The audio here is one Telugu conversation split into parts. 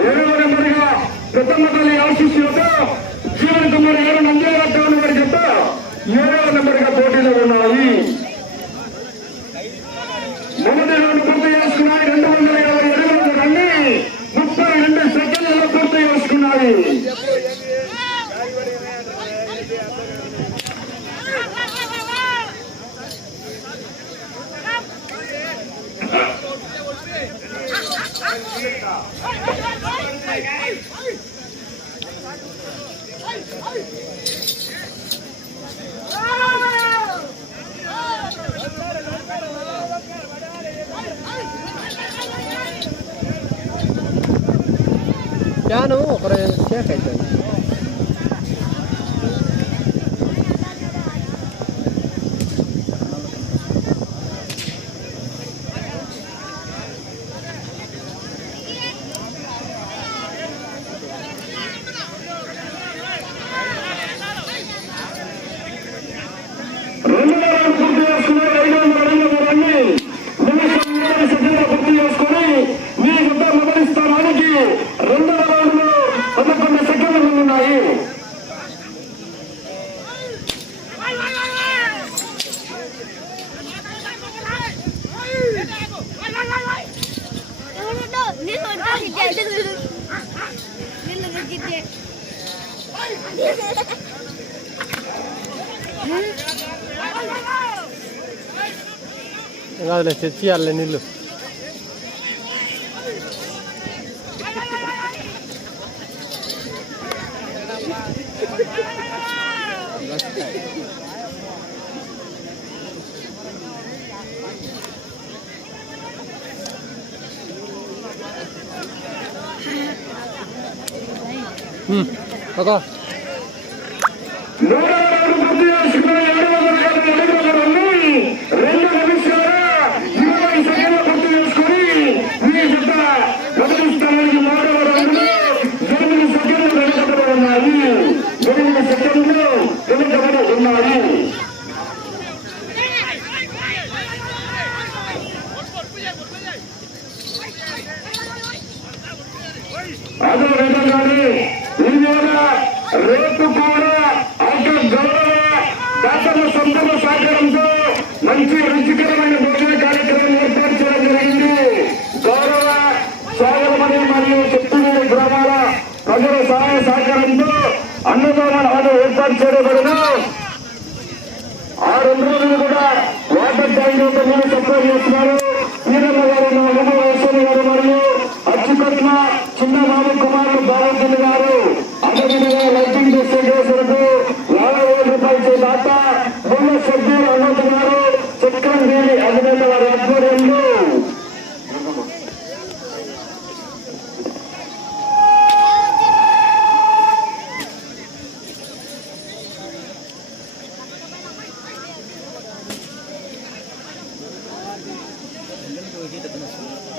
ಏಳುವರೆ ಪ್ರಥಮದಲ್ಲಿ ಆಶಿಸಿರುವುದು これ手配したいんです నీవు కాదులే తెచ్చి నీళ్ళు. ಹ್ಞೂ ತಗೋ Thank you. సహాయ సహకారంతో అన్నదాన ఆటో ఏర్పాటు చేయబడిన ఆ రెండు రోజులు కూడా వాటర్ ట్యాంక్ సపోర్ట్ చేస్తున్నారు.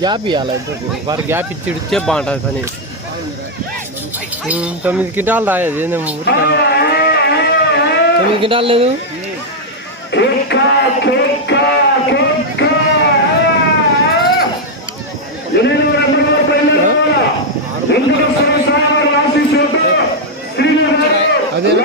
గ్యాప్ ఇవ్వాలి వారు గ్యాప్ ఇచ్చి ఇచ్చే బాగుంటుంది పని. తొమ్మిది కింటాలు రాయేది ఏందేమో తొమ్మిది కింటాలు లేదు? అదేనా?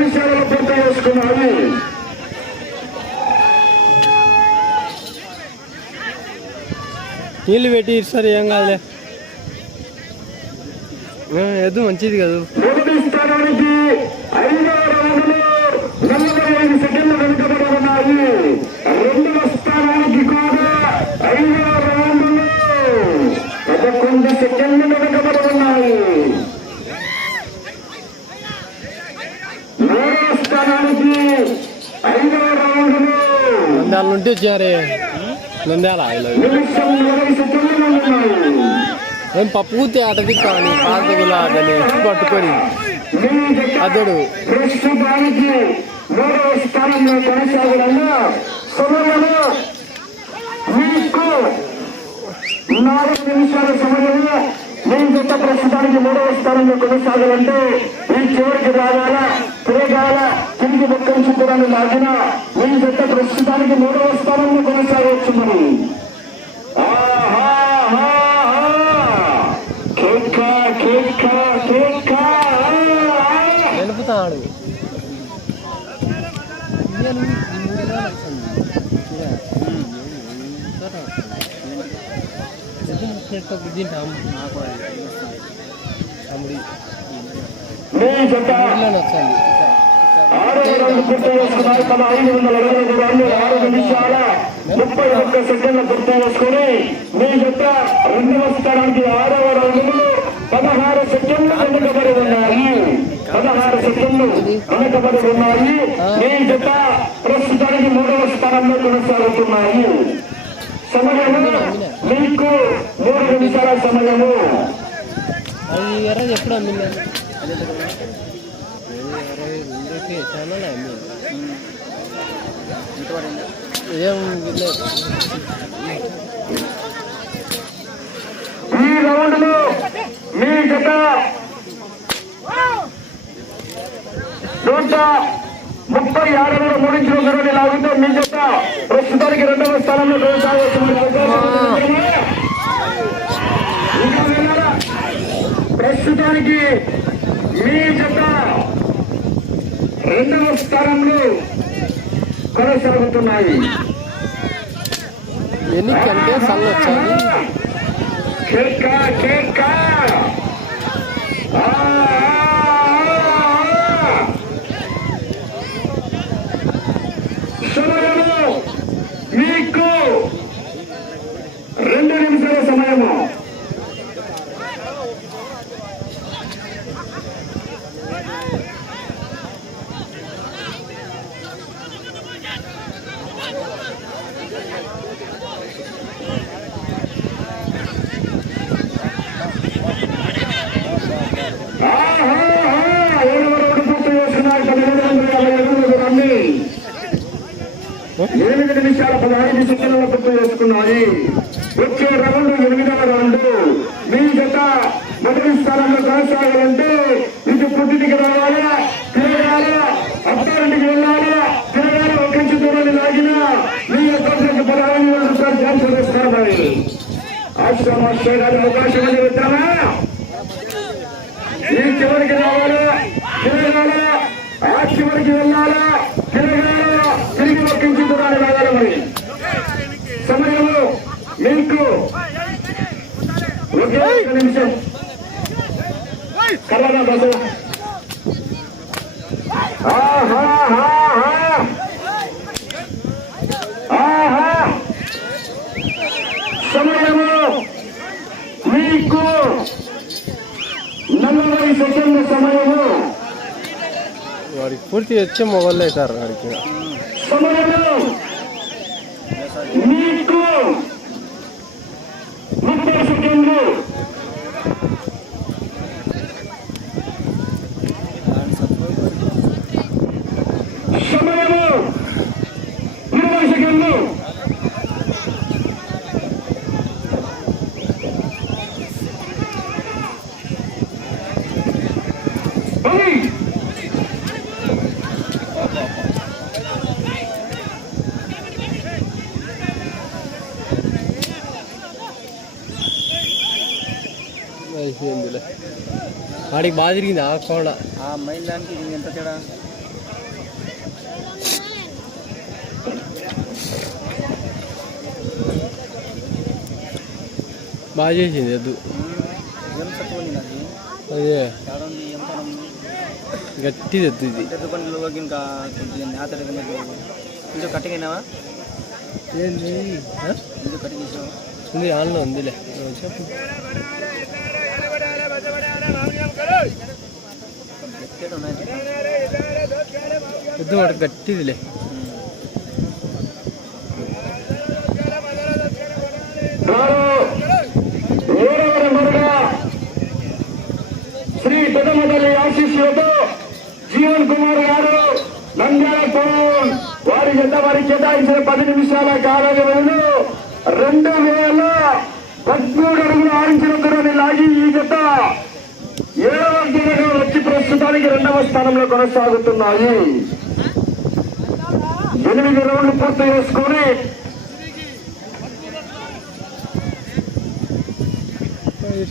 నిమిషాలలో పూర్తి చేసుకున్నాయి. నీళ్ళు పెట్టి ఇస్తారు ఏం కాదులే. ఏదో మంచిది కాదు. ఒకటి స్థానానికి ఐదు నంద్యాల వచ్చారే నంద్యాల ఏం పప్పు కానీ పాత గులాబని పట్టుకొని అతడు ప్రస్తుతానికి స్థానంలో నాలుగు నిమిషాల సమయంలో మీ ప్రస్తుతానికి మూడవ స్థానంలో కొనసాగాలంటే ఈ చివరికి రావాలా తిరగాల తిరిగి దక్కించుకోవడానికి లాగిన మీ జత ప్రస్తుతానికి మూడవ స్థానంలో కొనసాగవచ్చు కేక నిలుపుతాడు అమ్ముడి మీ జత నచ్చింది ఆరో రౌండ్ చేసుకున్నారు తమ ఐదు వందల ఇరవై ఐదు ఆరు నిమిషాల ముప్పై ఒక్క సెకండ్ల గుర్తు చేసుకుని మీ జత రెండవ స్థానానికి ఆరవ రౌండ్లు పదహారు సెకండ్లు వెనుకబడి ఉన్నాయి. పదహారు సెకండ్లు వెనుకబడి ఉన్నాయి. మీ జత ప్రస్తుతానికి మూడవ స్థానంలో కొనసాగుతున్నాయి. సమయము మీకు మూడు నిమిషాల సమయము. అది ఏం ఈ రౌండ్లో మీ జత నూట ముప్పై ఆరు వందల మూడు ఇంచుల మీ జత ప్రస్తుతానికి రెండవ స్థానంలో ప్రస్తుతానికి మీ జత రెండవ స్థానంలో కొనసాగుతున్నాయి. ఎన్నికంటే సల్ల కేక కేక సమయము మీకు రెండు నిమిషాల సమయము ఆహాహా, ఏడవ రౌండ్ పూర్తి చేస్తున్నారు పదిహేడు వందల యాభై ఎనిమిది రన్ని ఎనిమిది నిమిషాల పదహైదు సెకండ్ల పూర్తి చేసుకున్నాయి వచ్చే రౌండ్ ఎనిమిదవ రౌండ్. మీ జత మొదటి స్థానంలో కొనసాగాలంటే ఇది పుట్టింటికి రావాలా? తిరగాలా? అత్తారింటికి వెళ్ళాలా? తిరగాలి? ఒక నుంచి దూరాన్ని లాగినా మీ అకౌంట్లకు పదహైదు వేల రూపాయలు క్యాన్సల్ చేస్తారు మరి. ఆశ్రమ చేయడానికి అవకాశం అని మిత్రమా ఈ చివరికి రావాలా? తిరగాల? ఆ చివరికి వెళ్ళాలా? తిరగాల తిరిగి ఒక్కించి దూరాన్ని రావాలి మరి సమయంలో మీకు ఒకే ఒక నిమిషం. కరోనా బస్సు సమయము మీకు నలభై సెకండ్ల సమయము. వాడికి పూర్తి వచ్చే మొగళ్ళు అవుతారు వాడికి? సమయము మీకు ముప్పై సెకండ్లు సమయము ఇరవై సెకండ్లు పది అయిపోయిందిలే వాడికి బాగా తిరిగింది ఆ కోడ ఆ మైల్ దానికి ఎంత తేడా? బాగా చేసింది నాకు అదే. గట్టిది ఎద్దు ఇది. ఇంకా కొద్దిగా నేత ఇంకో కట్టిగినావా ఏంది? ఇంకో కట్టిగేసావా ఉంది ఆన్లో ఉందిలే. చెప్పు. తేడా ఉన్నాయి ఎద్దు వాడు గట్టిదిలే వారు ఏడవ నెంబరుగా శ్రీ పెదమతల్లి ఆశీస్సులతో జీవన్ కుమార్ గారు నంద్యాల టౌన్ వారి జత వారి కేటాయించిన పది నిమిషాల కాల వ్యవధిలో రెండు వేల పదమూడు అడుగులు ఆరించిన దూరాన్ని లాగి ఈ జత ఏడవ దినగా వచ్చి ప్రస్తుతానికి రెండవ స్థానంలో కొనసాగుతున్నాయి ఎనిమిది రౌండ్లు పూర్తి చేసుకుని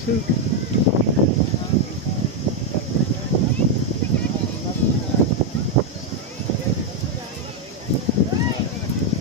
Thank you.